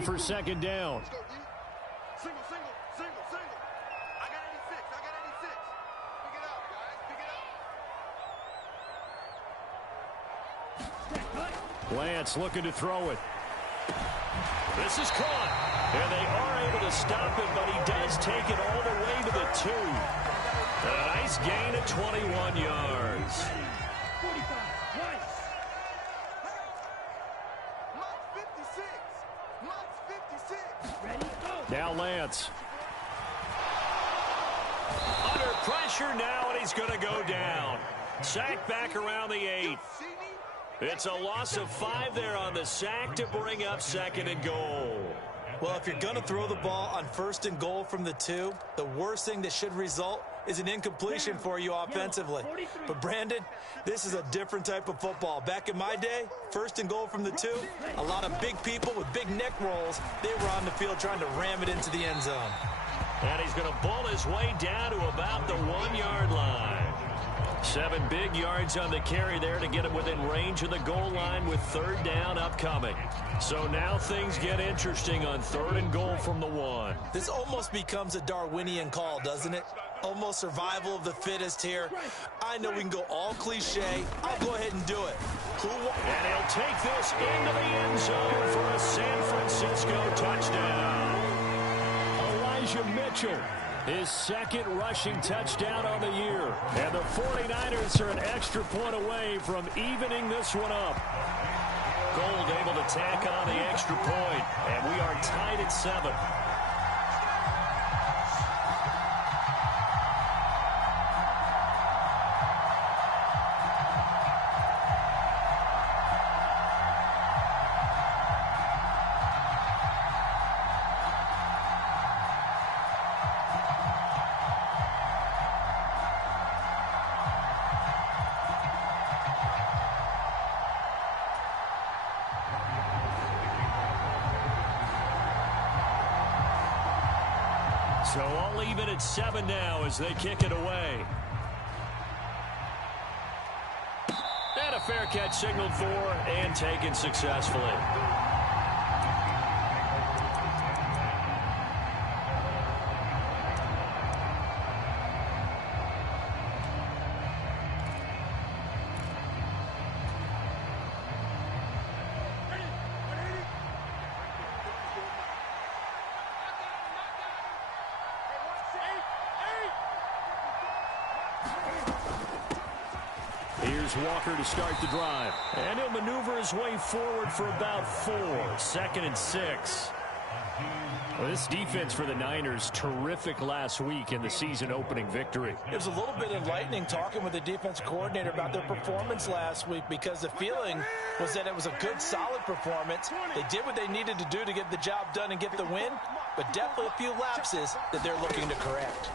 line for second down. Single. I got 86. Pick it up, guys. Pick it up. Lance looking to throw it. This is caught. And they are able to stop it, but he does take it all the way to the 2. A nice gain of 21 yards. Now Lance. Under pressure now, and he's going to go down. Sacked back around the 8. It's a loss of 5 there on the sack to bring up second and goal. Well, if you're going to throw the ball on first and goal from the 2, the worst thing that should result is an incompletion for you offensively. But, Brandon, this is a different type of football. Back in my day, first and goal from the 2, a lot of big people with big neck rolls, they were on the field trying to ram it into the end zone. And he's going to bull his way down to about the 1-yard line. 7 big yards on the carry there to get him within range of the goal line with third down upcoming. So now things get interesting on third and goal from the 1. This almost becomes a Darwinian call, doesn't it? Almost survival of the fittest here. I know we can go all cliche. I'll go ahead and do it. And he'll take this into the end zone for a San Francisco touchdown. Elijah Mitchell, his second rushing touchdown on the year. And the 49ers are an extra point away from evening this one up. Gold able to tack on the extra point, and we are tied at 7. So all even at 7 now as they kick it away. And a fair catch signaled for and taken successfully. Here's Walker to start the drive. And he'll maneuver his way forward for about 4. 2nd and 6. Well, this defense for the Niners, terrific last week in the season-opening victory. It was a little bit enlightening talking with the defense coordinator about their performance last week because the feeling was that it was a good, solid performance. They did what they needed to do to get the job done and get the win, but definitely a few lapses that they're looking to correct.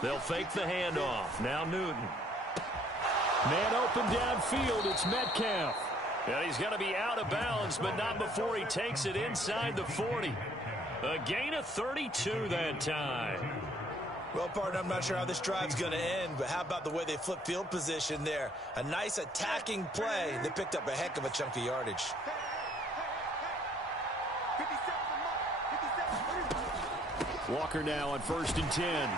They'll fake the handoff. Now Newton. Man open downfield, it's Metcalf. And he's going to be out of bounds, but not before he takes it inside the 40. A gain of 32 that time. Well, partner, I'm not sure how this drive's going to end, but how about the way they flip field position there? A nice attacking play that picked up a heck of a chunk of yardage. Walker now on 1st and 10.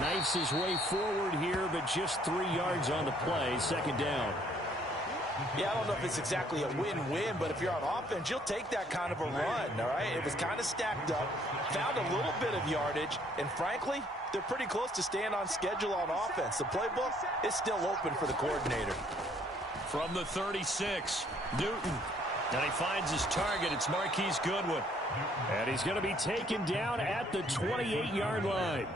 Knifes his way forward here, but just 3 yards on the play. 2nd down. Yeah, I don't know if it's exactly a win-win, but if you're on offense, you'll take that kind of a run, all right? It was kind of stacked up, found a little bit of yardage, and frankly, they're pretty close to staying on schedule on offense. The playbook is still open for the coordinator. From the 36, Newton. And he finds his target. It's Marquise Goodwin. And he's going to be taken down at the 28-yard line.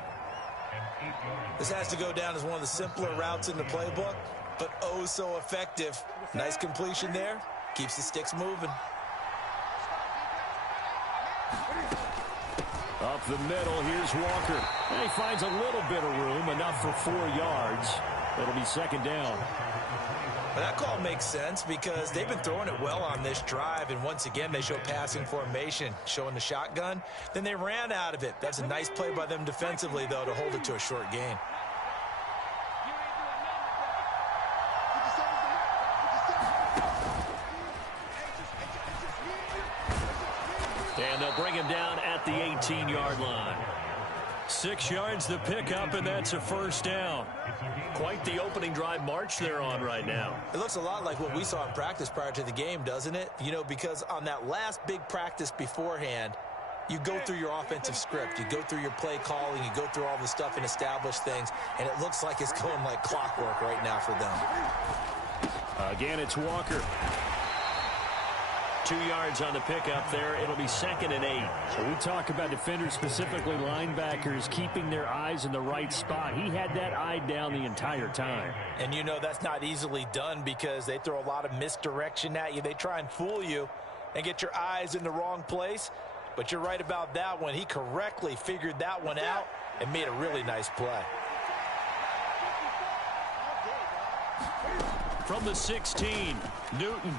This has to go down as one of the simpler routes in the playbook, but oh so effective. Nice completion there. Keeps the sticks moving. Up the middle, here's Walker. And he finds a little bit of room, enough for 4 yards. It'll be 2nd down. Well, that call makes sense because they've been throwing it well on this drive, and once again they show passing formation, showing the shotgun. Then they ran out of it. That's a nice play by them defensively, though, to hold it to a short gain. And they'll bring him down at the 18-yard line. 6 yards the pickup, and that's a first down. Quite the opening drive march they're on right now. It looks a lot like what we saw in practice prior to the game, doesn't it? You know, because on that last big practice beforehand, you go through your offensive script. You go through your play calling. You go through all the stuff and establish things. And it looks like it's going like clockwork right now for them. Again, it's Walker. 2 yards on the pickup there. It'll be 2nd and 8. So we talk about defenders, specifically linebackers, keeping their eyes in the right spot. He had that eye down the entire time. And you know that's not easily done because they throw a lot of misdirection at you. They try and fool you and get your eyes in the wrong place. But you're right about that one. He correctly figured that one out and made a really nice play. From the 16, Newton.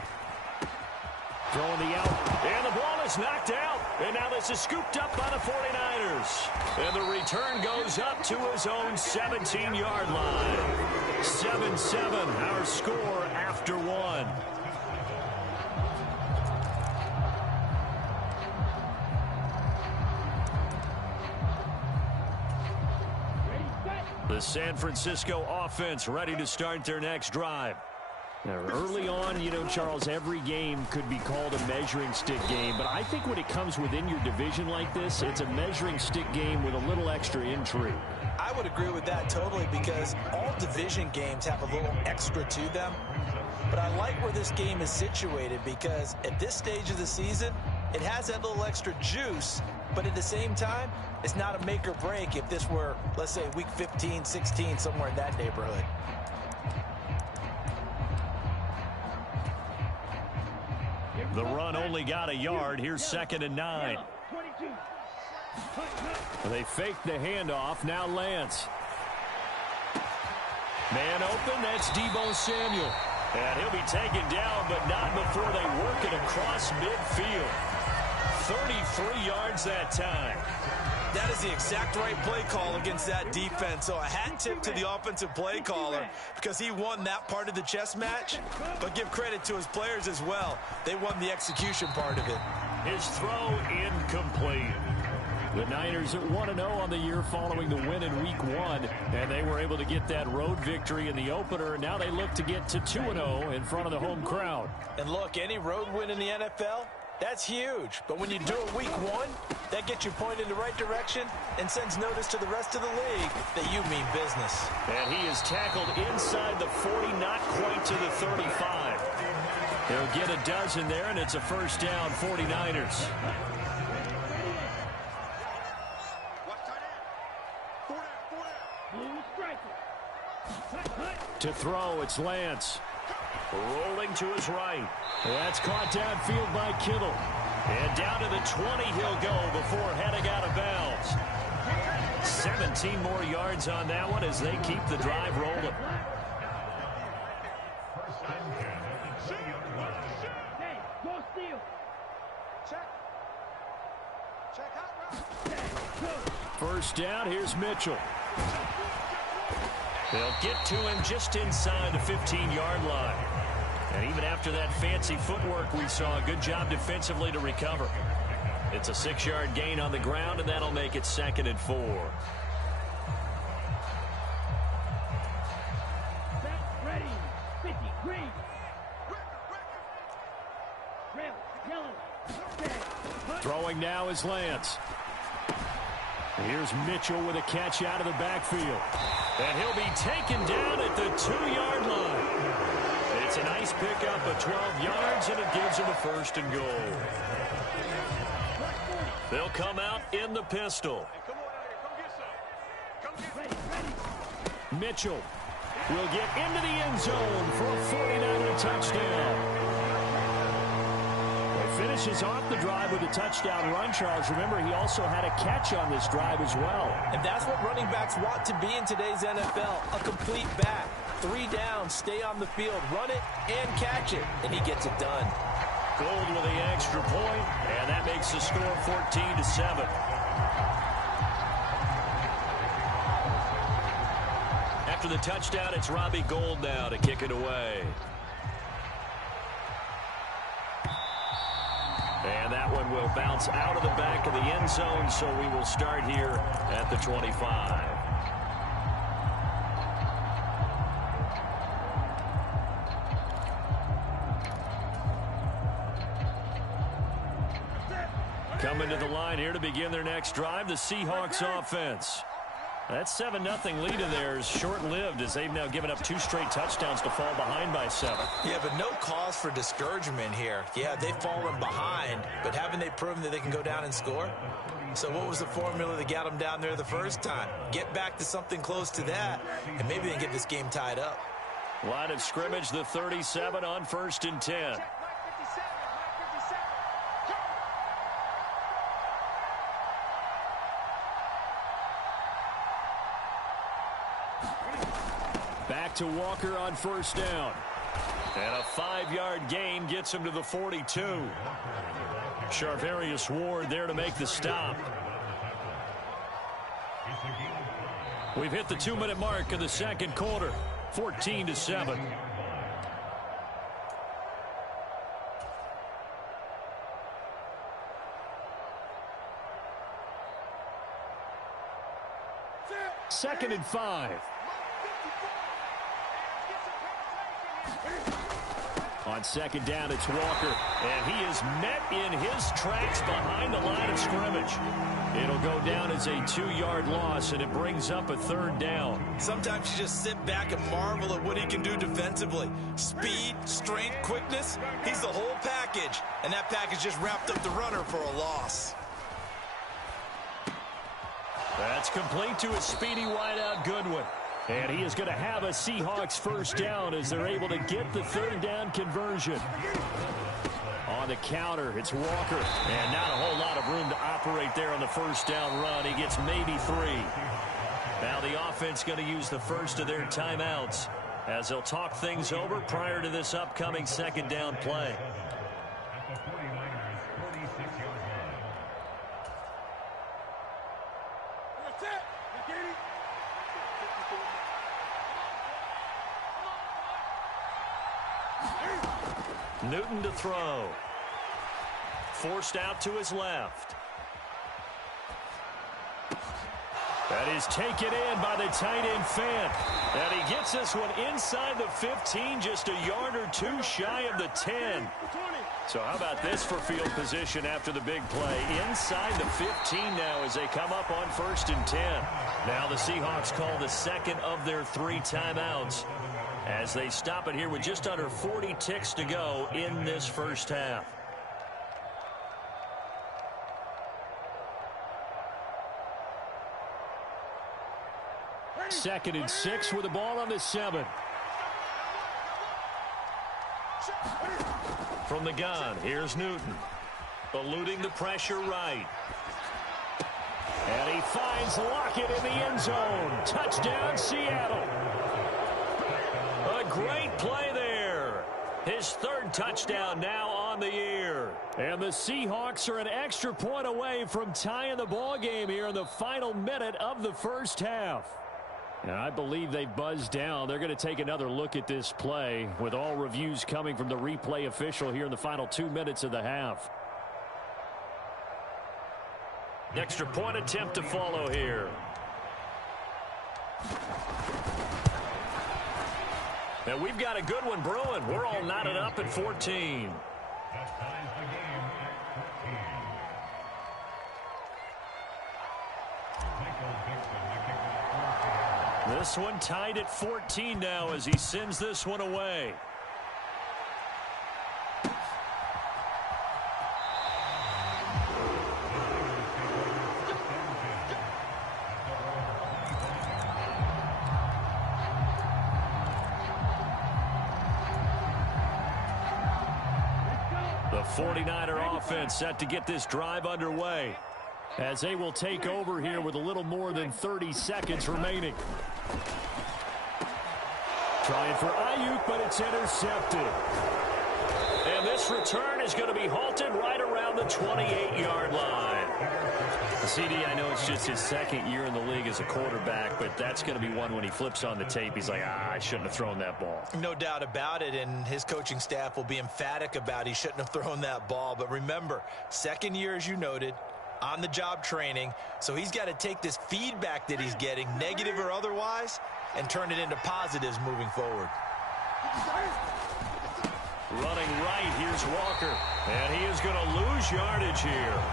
Throwing the out, and the ball is knocked out. And now this is scooped up by the 49ers. And the return goes up to his own 17-yard line. 7-7, our score after 1. The San Francisco offense ready to start their next drive. Now, early on, you know, Charles, every game could be called a measuring stick game. But I think when it comes within your division like this, it's a measuring stick game with a little extra intrigue. I would agree with that totally because all division games have a little extra to them. But I like where this game is situated because at this stage of the season, it has that little extra juice. But at the same time, it's not a make or break if this were, let's say, week 15, 16, somewhere in that neighborhood. The run only got a yard. Here's 2nd and 9. They fake the handoff. Now Lance. Man open. That's Deebo Samuel. And he'll be taken down, but not before they work it across midfield. 33 yards that time. That is the exact right play call against that defense. So a hat tip to the offensive play caller because he won that part of the chess match. But give credit to his players as well. They won the execution part of it. His throw incomplete. The Niners at 1-0 on the year following the win in week 1. And they were able to get that road victory in the opener. And now they look to get to 2-0 in front of the home crowd. And look, any road win in the NFL, that's huge. But when you do it week 1, that gets you pointed in the right direction and sends notice to the rest of the league that you mean business. And he is tackled inside the 40, not quite to the 35. He'll get a dozen there, and it's a first down, 49ers. To throw, it's Lance. Rolling to his right. That's caught downfield by Kittle. And down to the 20 he'll go before heading out of bounds. 17 more yards on that one as they keep the drive rolling. First down, here's Mitchell. They'll get to him just inside the 15-yard line. And even after that fancy footwork we saw, a good job defensively to recover. It's a 6-yard gain on the ground, and that'll make it 2nd and 4. Ready, 50, green. Throwing now is Lance. Here's Mitchell with a catch out of the backfield. And he'll be taken down at the 2-yard line. It's a nice pickup of 12 yards, and it gives him a 1st and goal. They'll come out in the pistol. Mitchell will get into the end zone for a 49er touchdown. Finishes off the drive with a touchdown run, Charles. Remember, he also had a catch on this drive as well. And that's what running backs want to be in today's NFL, a complete back. 3 downs, stay on the field, run it, and catch it. And he gets it done. Gold with the extra point, and that makes the score 14-7. After the touchdown, it's Robbie Gould now to kick it away. And that one will bounce out of the back of the end zone, so we will start here at the 25. Coming to the line here to begin their next drive, the Seahawks offense. That 7-0 lead of theirs short-lived as they've now given up 2 straight touchdowns to fall behind by 7. Yeah, but no cause for discouragement here. Yeah, they've fallen behind, but haven't they proven that they can go down and score? So what was the formula that got them down there the first time? Get back to something close to that, and maybe they can get this game tied up. Line of scrimmage, the 37 on 1st and 10. Back to Walker on 1st down. And a 5-yard gain gets him to the 42. Charvarius Ward there to make the stop. We've hit the 2-minute mark of the second quarter. 14-7. Second and 5. On 2nd down, it's Walker, and he is met in his tracks behind the line of scrimmage. It'll go down as a 2-yard loss, and it brings up a 3rd down. Sometimes you just sit back and marvel at what he can do defensively. Speed, strength, quickness, he's the whole package, and that package just wrapped up the runner for a loss. That's complete to a speedy wideout Goodwin. And he is going to have a Seahawks 1st down as they're able to get the 3rd down conversion. On the counter, it's Walker. And not a whole lot of room to operate there on the 1st down run. He gets maybe 3. Now the offense going to use the first of their timeouts as they'll talk things over prior to this upcoming 2nd down play. Newton to throw. Forced out to his left. That is taken in by the tight end Fant. And he gets this one inside the 15, just a yard or 2 shy of the 10. So how about this for field position after the big play? Inside the 15 now as they come up on 1st and 10. Now the Seahawks call the 2nd of their 3 timeouts as they stop it here with just under 40 ticks to go in this first half. Second and 6 with the ball on the 7. From the gun, here's Newton. Eluding the pressure right. And he finds Lockett in the end zone. Touchdown, Seattle. A great play there. His 3rd touchdown now on the year. And the Seahawks are an extra point away from tying the ball game here in the final minute of the first half. And I believe they buzzed down. They're going to take another look at this play with all reviews coming from the replay official here in the final 2 minutes of the half. Extra point attempt to follow here. And we've got a good one brewing. We're all knotted up at 14. This one tied at 14 now as he sends this one away. The 49er offense set to get this drive underway as they will take over here with a little more than 30 seconds remaining. Trying for Ayuk, but it's intercepted. And this return is going to be halted right around the 28-yard line. CD, I know it's just his second year in the league as a quarterback, but that's going to be one when he flips on the tape. He's like, I shouldn't have thrown that ball. No doubt about it, and his coaching staff will be emphatic about he shouldn't have thrown that ball. But remember, second year, as you noted, on-the-job training, so he's got to take this feedback that he's getting, negative or otherwise, and turn it into positives moving forward. Running right, here's Walker, and he is going to lose yardage here.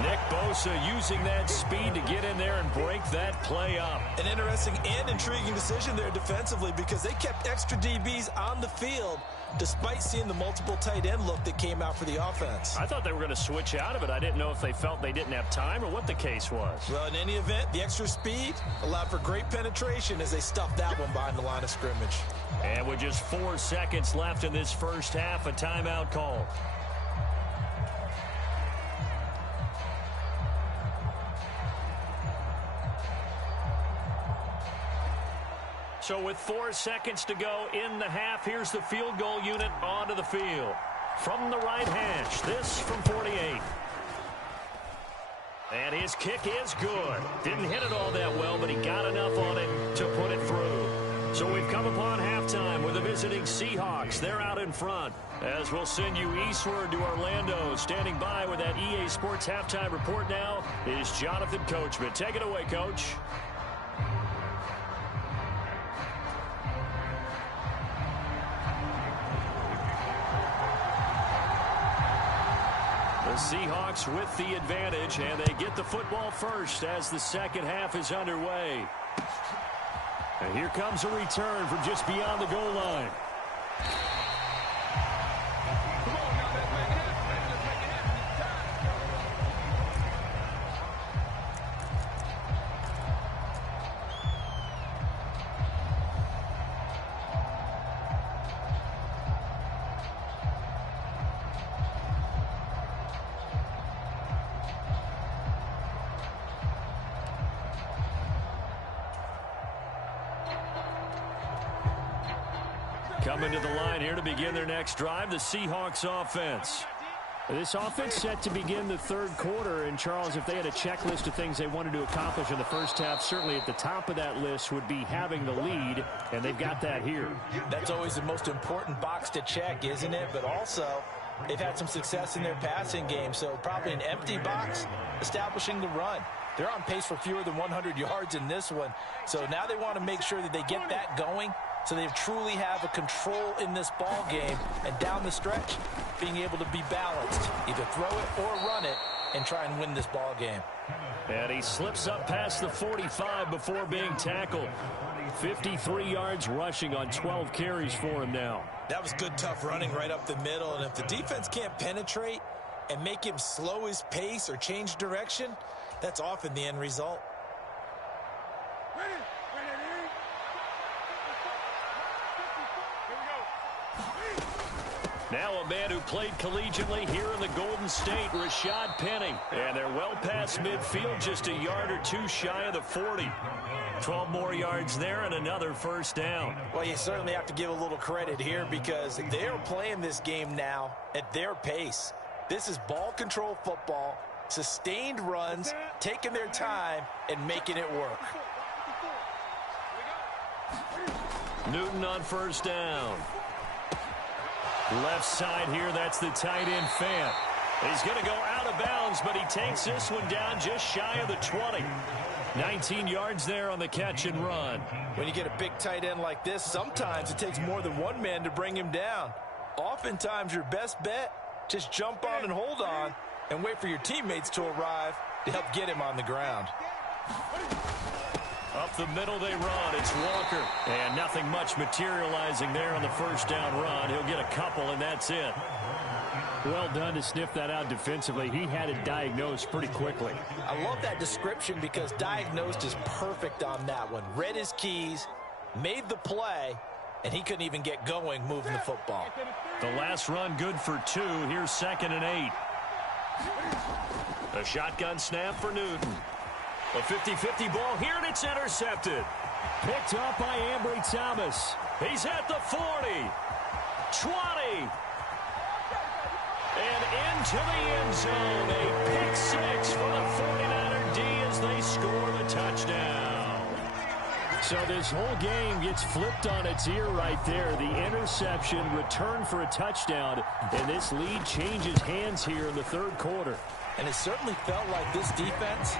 Nick Bosa using that speed to get in there and break that play up. An interesting and intriguing decision there defensively because they kept extra DBs on the field despite seeing the multiple tight end look that came out for the offense. I thought they were going to switch out of it. I didn't know if they felt they didn't have time or what the case was. Well, in any event, the extra speed allowed for great penetration as they stuffed that one behind the line of scrimmage. And with just 4 seconds left in this first half, a timeout call. So with 4 seconds to go in the half, here's the field goal unit onto the field. From the right hash, this from 48. And his kick is good. Didn't hit it all that well, but he got enough on it to put it through. So we've come upon halftime with the visiting Seahawks. They're out in front. As we'll send you eastward to Orlando. Standing by with that EA Sports halftime report now is Jonathan Coachman. Take it away, Coach. The Seahawks with the advantage, and they get the football first as the second half is underway. And here comes a return from just beyond the goal line. Coming to the line here to begin their next drive, the Seahawks offense. This offense set to begin the third quarter. And, Charles, if they had a checklist of things they wanted to accomplish in the first half, certainly at the top of that list would be having the lead, and they've got that here. That's always the most important box to check, isn't it? But also, they've had some success in their passing game, so probably an empty box establishing the run. They're on pace for fewer than 100 yards in this one, so now they want to make sure that they get that going so they truly have a control in this ball game, and down the stretch, being able to be balanced, either throw it or run it, and try and win this ball game. And he slips up past the 45 before being tackled. 53 yards rushing on 12 carries for him now. That was good, tough running right up the middle, and if the defense can't penetrate and make him slow his pace or change direction, that's often the end result. Now a man who played collegiately here in the Golden State, Rashad Penny. And they're well past midfield, just a yard or two shy of the 40. 12 more yards there and another first down. Well, you certainly have to give a little credit here because they are playing this game now at their pace. This is ball control football, sustained runs, taking their time, and making it work. Newton on first down. Left side here, that's the tight end Fant. He's going to go out of bounds, but he takes this one down just shy of the 20. 19 yards there on the catch and run. When you get a big tight end like this, sometimes it takes more than one man to bring him down. Oftentimes your best bet, just jump on and hold on and wait for your teammates to arrive to help get him on the ground. Up the middle they run. It's Walker. And nothing much materializing there on the first down run. He'll get a couple, and that's it. Well done to sniff that out defensively. He had it diagnosed pretty quickly. I love that description because diagnosed is perfect on that one. Read his keys, made the play, and he couldn't even get going moving the football. The last run good for 2. Here's 2nd and 8. A shotgun snap for Newton. A 50-50 ball here, and it's intercepted. Picked up by Ambry Thomas. He's at the 40. 20. And into the end zone. A pick 6 for the 49er So this whole game gets flipped on its ear right there. The interception, return for a touchdown, and this lead changes hands here in the third quarter. And it certainly felt like this defense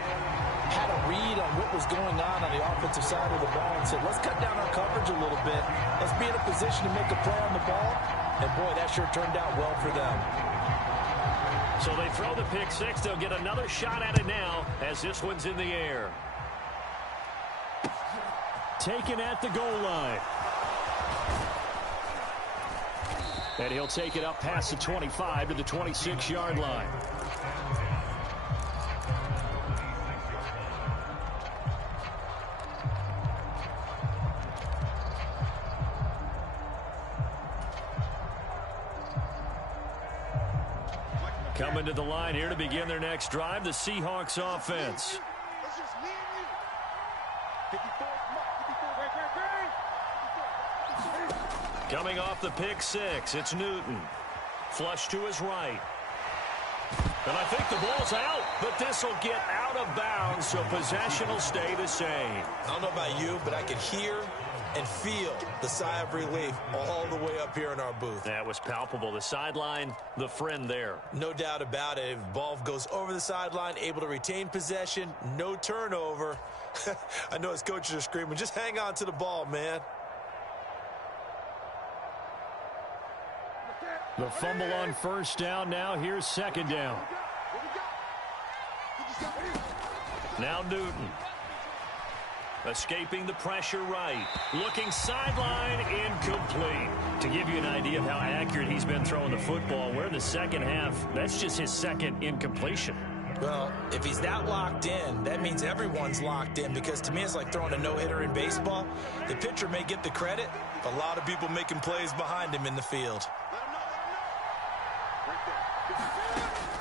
had a read on what was going on the offensive side of the ball and said, let's cut down our coverage a little bit. Let's be in a position to make a play on the ball. And, boy, that sure turned out well for them. So they throw the pick six. They'll get another shot at it now as this one's in the air. Taken at the goal line. And he'll take it up past the 25 to the 26-yard line. Coming to the line here to begin their next drive, the Seahawks offense. Coming off the pick six, it's Newton. Flush to his right. And I think the ball's out, but this will get out of bounds, so possession will stay the same. I don't know about you, but I could hear and feel the sigh of relief all the way up here in our booth. That was palpable. The sideline, the friend there. No doubt about it. If the ball goes over the sideline, able to retain possession, no turnover. I know his coaches are screaming, just hang on to the ball, man. The fumble on first down. Now here's second down. Now Newton. Escaping the pressure right. Looking sideline, incomplete. To give you an idea of how accurate he's been throwing the football, we're in the second half. That's just his second incompletion. Well, if he's that locked in, that means everyone's locked in, because to me it's like throwing a no-hitter in baseball. The pitcher may get the credit, but a lot of people making plays behind him in the field.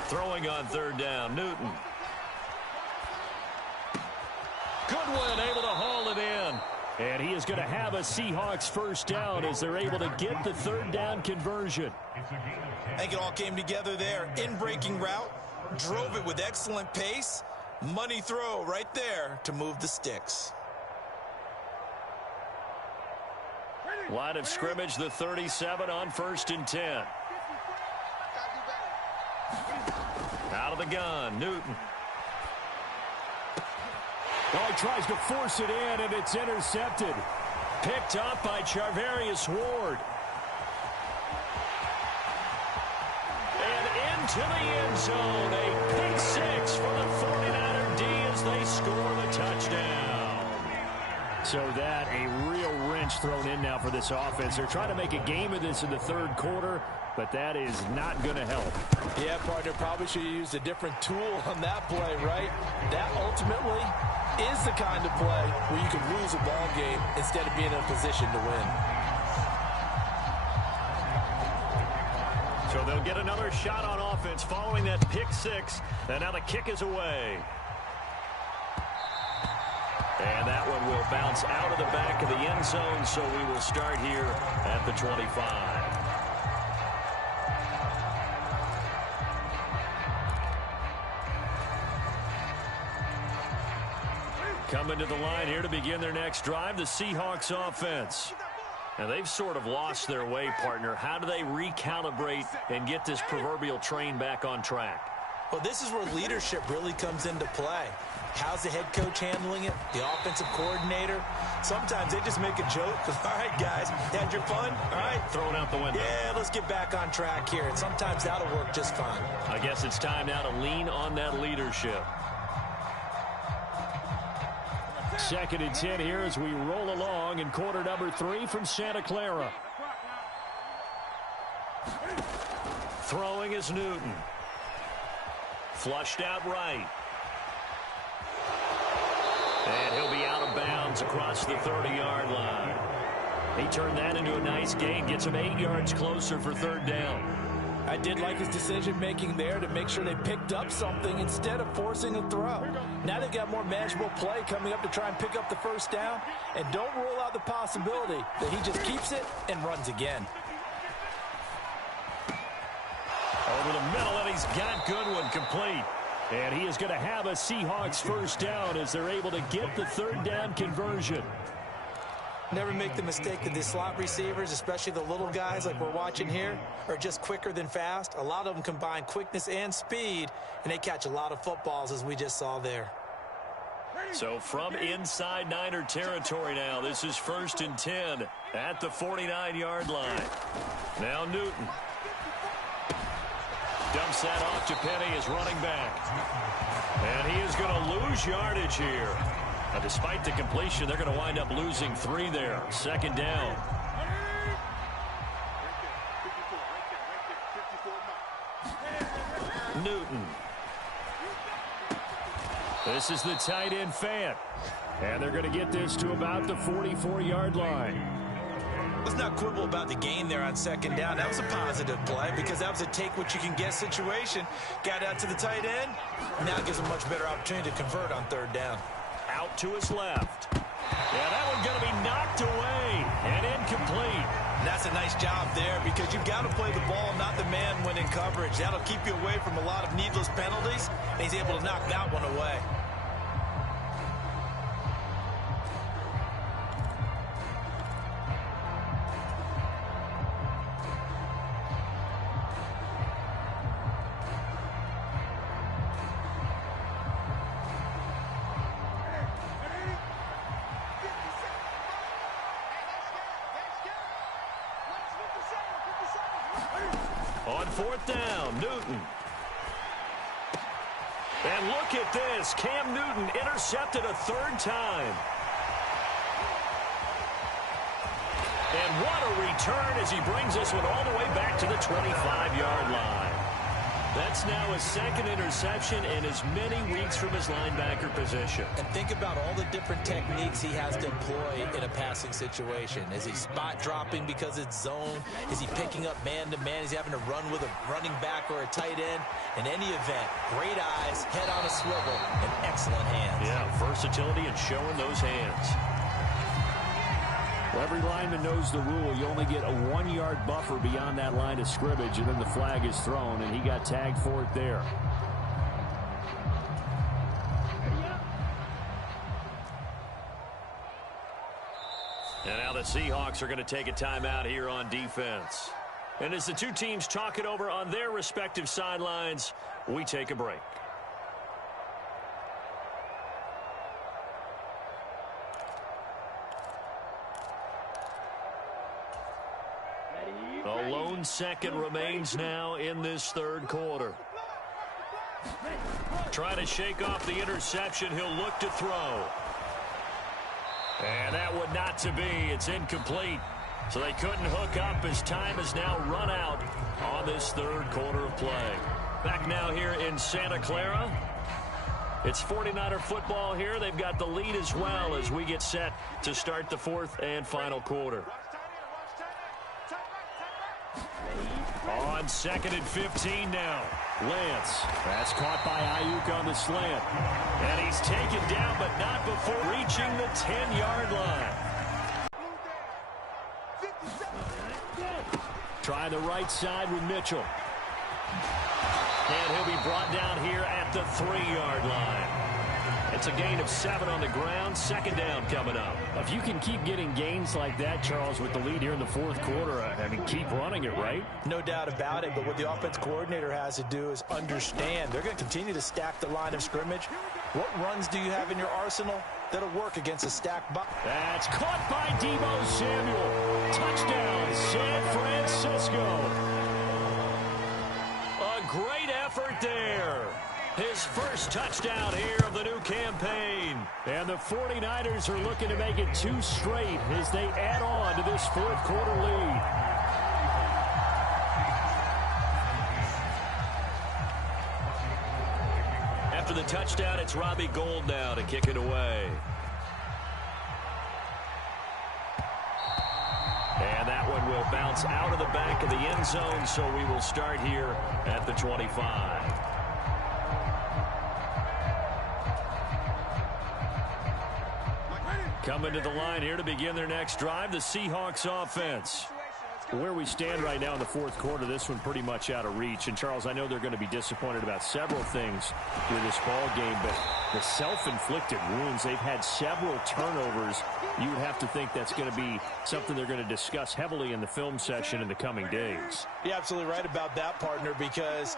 Throwing on third down, Newton. Goodwin able to haul it in. And he is going to have a Seahawks first down as they're able to get the third down conversion. I think it all came together there. In-breaking route, drove it with excellent pace. Money throw right there to move the sticks. Line of scrimmage, the 37 on 1st and 10. Out of the gun, Newton. Oh, he tries to force it in, and it's intercepted. Picked up by Charvarius Ward. And into the end zone. A pick six for the 49er D as they score the touchdown. So that, a real wrench thrown in now for this offense. They're trying to make a game of this in the third quarter, but that is not going to help. Yeah, partner, probably should have used a different tool on that play, right? That ultimately is the kind of play where you can lose a ball game instead of being in a position to win. So they'll get another shot on offense following that pick six, and now the kick is away. And that one will bounce out of the back of the end zone, so we will start here at the 25. Coming to the line here to begin their next drive, the Seahawks offense. Now, they've sort of lost their way, partner. How do they recalibrate and get this proverbial train back on track? Well, this is where leadership really comes into play. How's the head coach handling it? The offensive coordinator? Sometimes they just make a joke. All right, guys, you had your fun? All right. Throw it out the window. Yeah, let's get back on track here. And sometimes that'll work just fine. I guess it's time now to lean on that leadership. 2nd and 10 here as we roll along in quarter number 3 from Santa Clara. Throwing is Newton. Flushed out right. And he'll be out of bounds across the 30-yard line. He turned that into a nice gain. Gets him 8 yards closer for third down. I did like his decision-making there to make sure they picked up something instead of forcing a throw. Now they've got more manageable play coming up to try and pick up the first down. And don't rule out the possibility that he just keeps it and runs again. Over the middle, and he's got Goodwin complete. And he is going to have a Seahawks first down as they're able to get the third down conversion. Never make the mistake that the slot receivers, especially the little guys like we're watching here, are just quicker than fast. A lot of them combine quickness and speed, and they catch a lot of footballs, as we just saw there. So from inside Niner territory now, this is 1st and 10 at the 49-yard line. Now Newton dumps that off to Penny as running back. And he is going to lose yardage here. Now, despite the completion, they're going to wind up losing 3 there. 2nd down. Newton. This is the tight end Fant. And they're going to get this to about the 44-yard line. Let's not quibble about the gain there on 2nd down. That was a positive play because that was a take-what-you-can-get situation. Got out to the tight end. Now it gives them a much better opportunity to convert on 3rd down. Out to his left. Yeah, that one's going to be knocked away and incomplete. And that's a nice job there because you've got to play the ball, not the man when in coverage. That'll keep you away from a lot of needless penalties, and he's able to knock that one away. On 4th down, Newton. And look at this. Cam Newton intercepted a 3rd time. And what a return as he brings this one all the way back to the 25-yard line. That's now his 2nd interception in as many weeks from his linebacker position. And think about all the different techniques he has to employ in a passing situation. Is he spot dropping because it's zone? Is he picking up man-to-man? Is he having to run with a running back or a tight end? In any event, great eyes, head on a swivel, and excellent hands. Yeah, versatility and showing those hands. Well, every lineman knows the rule. You only get a 1-yard buffer beyond that line of scrimmage, and then the flag is thrown, and he got tagged for it there. And now the Seahawks are going to take a timeout here on defense. And as the two teams talk it over on their respective sidelines, we take a break. A lone second remains now in this 3rd quarter. Trying to shake off the interception. He'll look to throw. And that would not to be. It's incomplete. So they couldn't hook up as time has now run out on this 3rd quarter of play. Back now here in Santa Clara. It's 49er football here. They've got the lead as well as we get set to start the 4th and final quarter. On 2nd and 15 now. Lance. That's caught by Ayuk on the slant. And he's taken down, but not before reaching the 10-yard line. Try the right side with Mitchell. And he'll be brought down here at the 3-yard line. It's a gain of 7 on the ground. 2nd down coming up. If you can keep getting gains like that, Charles, with the lead here in the 4th quarter, I mean, keep running it, right? No doubt about it, but what the offense coordinator has to do is understand. They're going to continue to stack the line of scrimmage. What runs do you have in your arsenal that'll work against a stacked box? That's caught by Deebo Samuel. Touchdown, San Francisco. A great effort there. His first touchdown here of the new campaign. And the 49ers are looking to make it 2 straight as they add on to this 4th quarter lead. After the touchdown, it's Robbie Gould now to kick it away. And that one will bounce out of the back of the end zone, so we will start here at the 25. Coming to the line here to begin their next drive, the Seahawks offense. Where we stand right now in the 4th quarter, this one pretty much out of reach. And, Charles, I know they're going to be disappointed about several things with this ball game, but The self-inflicted wounds, they've had several turnovers. You would have to think that's going to be something they're going to discuss heavily in the film session in the coming days. You're absolutely right about that, partner, because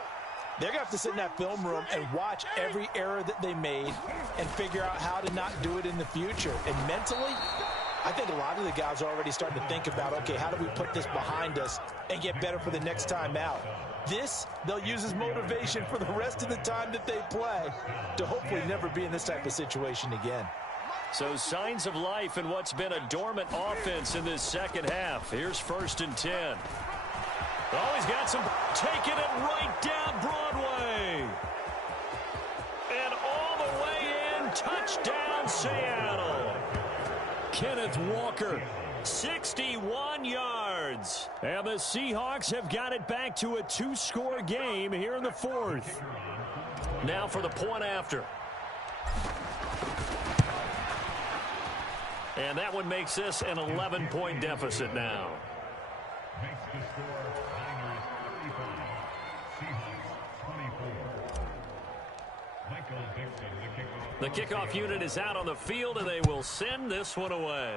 they're going to have to sit in that film room and watch every error that they made and figure out how to not do it in the future. And mentally, I think a lot of the guys are already starting to think about, okay, how do we put this behind us and get better for the next time out? This, they'll use as motivation for the rest of the time that they play to hopefully never be in this type of situation again. So signs of life in what's been a dormant offense in this second half. Here's 1st and 10. Oh, he's got some, taking it right down Broadway. And all the way in, touchdown Seattle. Kenneth Walker, 61 yards. And the Seahawks have got it back to a 2-score game here in the 4th. Now for the point after. And that one makes this an 11-point deficit now. The kickoff unit is out on the field, and they will send this one away.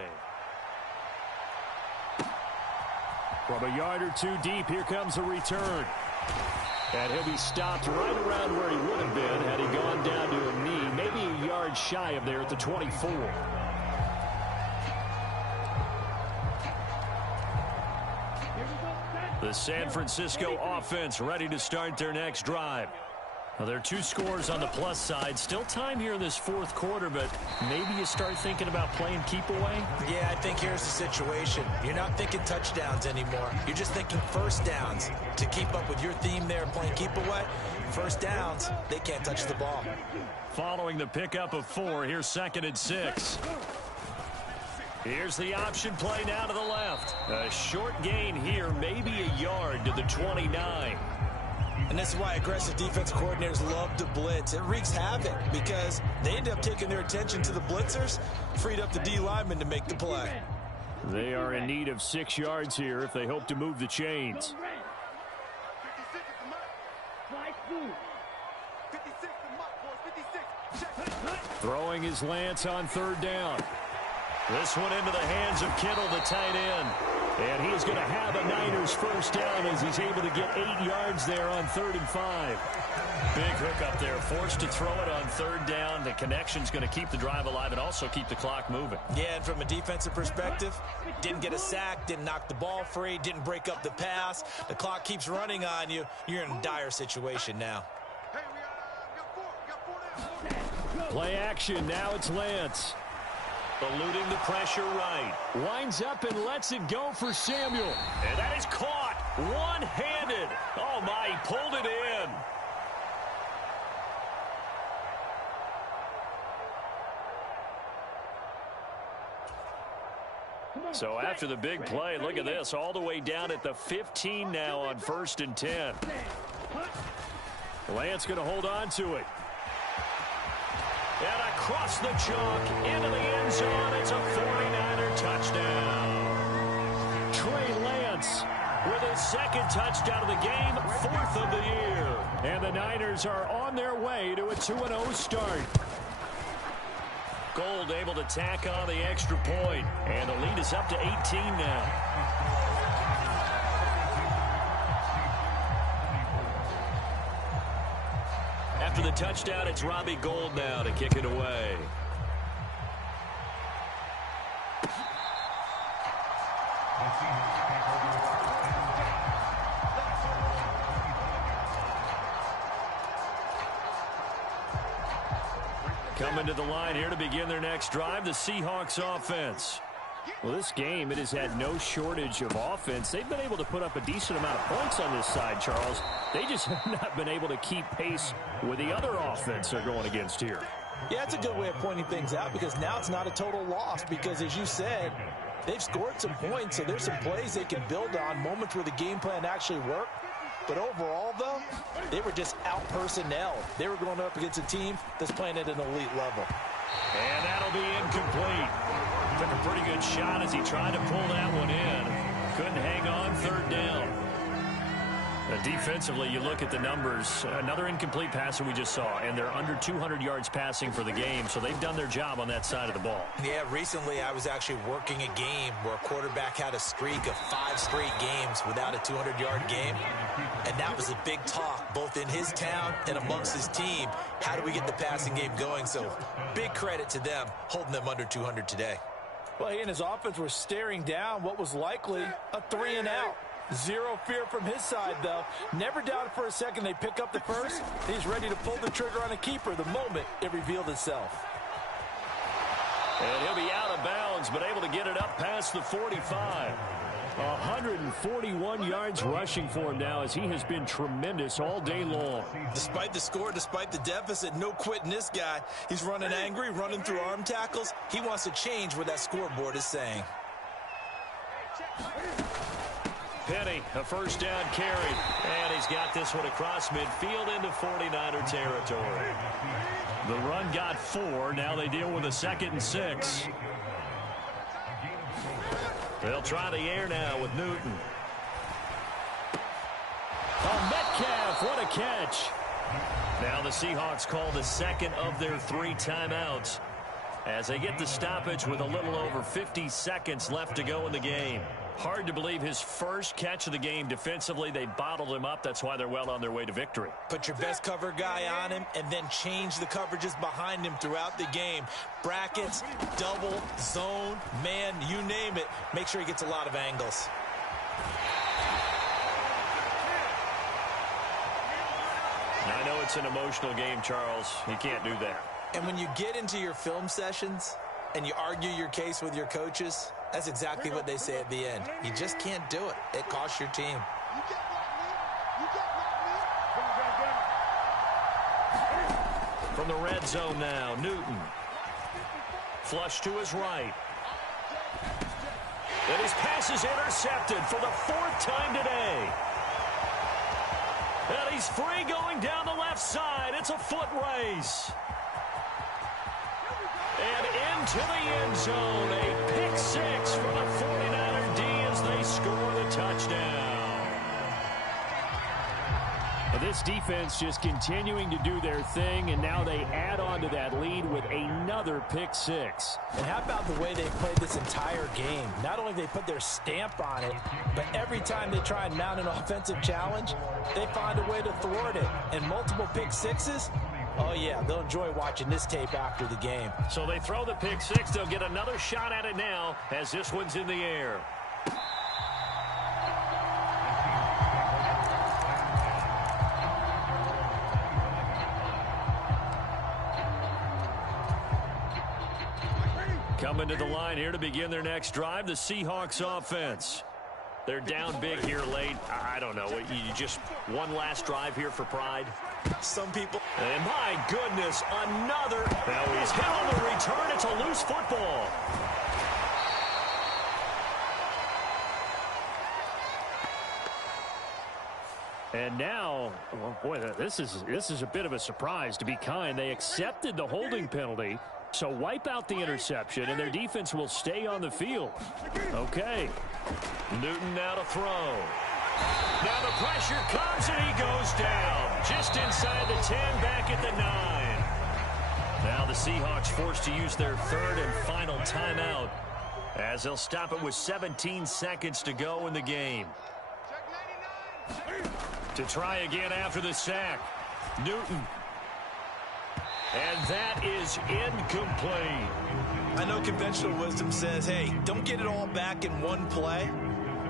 From a yard or two deep, here comes a return. And he'll be stopped right around where he would have been had he gone down to a knee, maybe a yard shy of there at the 24. The San Francisco offense ready to start their next drive. Well, there are 2 scores on the plus side. Still time here in this 4th quarter, but maybe you start thinking about playing keep away? Yeah, I think here's the situation. You're not thinking touchdowns anymore. You're just thinking first downs. To keep up with your theme there, playing keep away, first downs, they can't touch the ball. Following the pickup of 4, here's 2nd and 6. Here's the option play now to the left. A short gain here, maybe a yard to the 29. And this is why aggressive defense coordinators love to blitz. It wreaks havoc because they end up taking their attention to the blitzers, freed up the D lineman to make the play. They are in need of 6 yards here if they hope to move the chains. 56 is the mark. 56 the mark, boys. 56. Throwing his Lance on 3rd down. This one into the hands of Kittle, the tight end. And he's going to have a Niners first down as he's able to get 8 yards there on 3rd and 5. Big hook up there, forced to throw it on 3rd down. The connection's going to keep the drive alive and also keep the clock moving. Yeah, and from a defensive perspective, didn't get a sack, didn't knock the ball free, didn't break up the pass. The clock keeps running on you. You're in a dire situation now. Hey, we got 4 down. Play action, now it's Lance. Eluding the pressure right. Winds up and lets it go for Samuel. And that is caught one-handed. Oh, my, he pulled it in. So after the big play, look at this, all the way down at the 15 now on 1st and 10. Lance going to hold on to it. And across the chalk, into the end zone, it's a 49er touchdown. Trey Lance with his 2nd touchdown of the game, 4th of the year. And the Niners are on their way to a 2-0 start. Gold able to tack on the extra point, and the lead is up to 18 now. After the touchdown, it's Robbie Gould now to kick it away. Coming to the line here to begin their next drive, the Seahawks offense. Well, this game, it has had no shortage of offense. They've been able to put up a decent amount of points on this side, Charles. They just have not been able to keep pace with the other offense they're going against here. Yeah, it's a good way of pointing things out because now it's not a total loss because, as you said, they've scored some points, so there's some plays they can build on, moments where the game plan actually worked. But overall, though, they were just out-personnelled. They were going up against a team that's playing at an elite level. And that'll be incomplete. Took a pretty good shot as he tried to pull that one in. Couldn't hang on 3rd down. Defensively, you look at the numbers. Another incomplete passer we just saw, and they're under 200 yards passing for the game, so they've done their job on that side of the ball. Yeah, recently I was actually working a game where a quarterback had a streak of 5 straight games without a 200-yard game, and that was a big talk both in his town and amongst his team. How do we get the passing game going? So big credit to them holding them under 200 today. Well, he and his offense were staring down what was likely a 3-and-out. Zero fear from his side, though. Never doubted for a second they pick up the first. He's ready to pull the trigger on a keeper the moment it revealed itself. And he'll be out of bounds, but able to get it up past the 45. 141 yards rushing for him now, as he has been tremendous all day long. Despite the score, despite the deficit, no quitting this guy. He's running angry, running through arm tackles. He wants to change what that scoreboard is saying. Penny, a first down carry. And he's got this one across midfield into 49er territory. The run got 4. Now they deal with a 2nd and 6. They'll try the air now with Newton. Oh, Metcalf, what a catch. Now the Seahawks call the second of their 3 timeouts as they get the stoppage with a little over 50 seconds left to go in the game. Hard to believe his first catch of the game defensively. They bottled him up. That's why they're well on their way to victory. Put your best cover guy on him and then change the coverages behind him throughout the game. Brackets, double, zone, man, you name it. Make sure he gets a lot of angles. I know it's an emotional game, Charles. You can't do that. And when you get into your film sessions and you argue your case with your coaches, that's exactly what they say at the end. You just can't do it. It costs your team. From the red zone now, Newton. Flush to his right. And his pass is intercepted for the 4th time today. And he's free going down the left side. It's a foot race. And into the end zone, a pick 6 for the 49er D as they score the touchdown. This defense just continuing to do their thing, and now they add on to that lead with another pick 6. And how about the way they played this entire game? Not only they put their stamp on it, but every time they try and mount an offensive challenge, they find a way to thwart it. And multiple pick 6s, oh yeah, they'll enjoy watching this tape after the game. So they throw the pick 6. They'll get another shot at it now as this one's in the air. Coming to the line here to begin their next drive, the Seahawks offense. They're down big here late. I don't know. You just one last drive here for pride? Some people. And my goodness, another. Now he's hit on the return. It's a loose football. And now, well, boy, this is a bit of a surprise, to be kind. They accepted the holding penalty, so wipe out the interception, and their defense will stay on the field. Okay. Newton now to throw. Now the pressure comes, and he goes down. Just inside the 10, back at the 9. Now the Seahawks forced to use their 3rd and final timeout, as they'll stop it with 17 seconds to go in the game. To try again after the sack. Newton. And that is incomplete. I know conventional wisdom says, hey, don't get it all back in one play.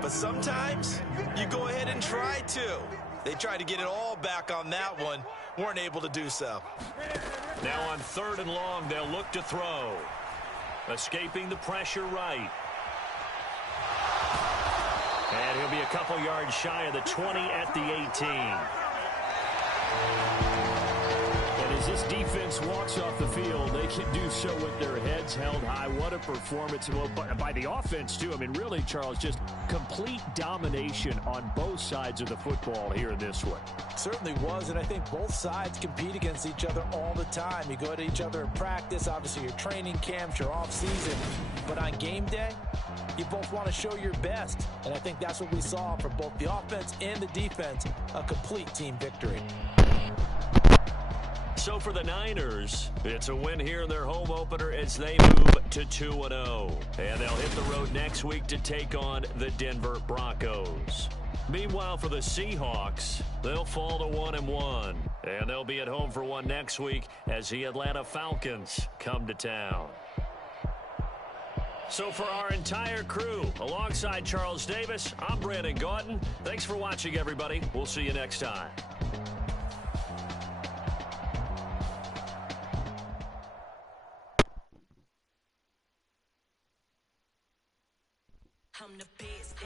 But sometimes you go ahead and try to. They tried to get it all back on that one. Weren't able to do so. Now on 3rd and long, they'll look to throw. Escaping the pressure right. And he'll be a couple yards shy of the 20 at the 18. And as this defense walks off the field, they can do so with their heads held high. What a performance by the offense, too. I mean, really, Charles, just complete domination on both sides of the football here in this one. Certainly was, and I think both sides compete against each other all the time. You go to each other in practice, obviously your training camps, your off-season, but on game day, you both want to show your best, and I think that's what we saw from both the offense and the defense, a complete team victory. So for the Niners, it's a win here in their home opener as they move to 2-0. And they'll hit the road next week to take on the Denver Broncos. Meanwhile, for the Seahawks, they'll fall to 1-1. And they'll be at home for one next week as the Atlanta Falcons come to town. So for our entire crew, alongside Charles Davis, I'm Brandon Gaudin. Thanks for watching, everybody. We'll see you next time. I'm the best,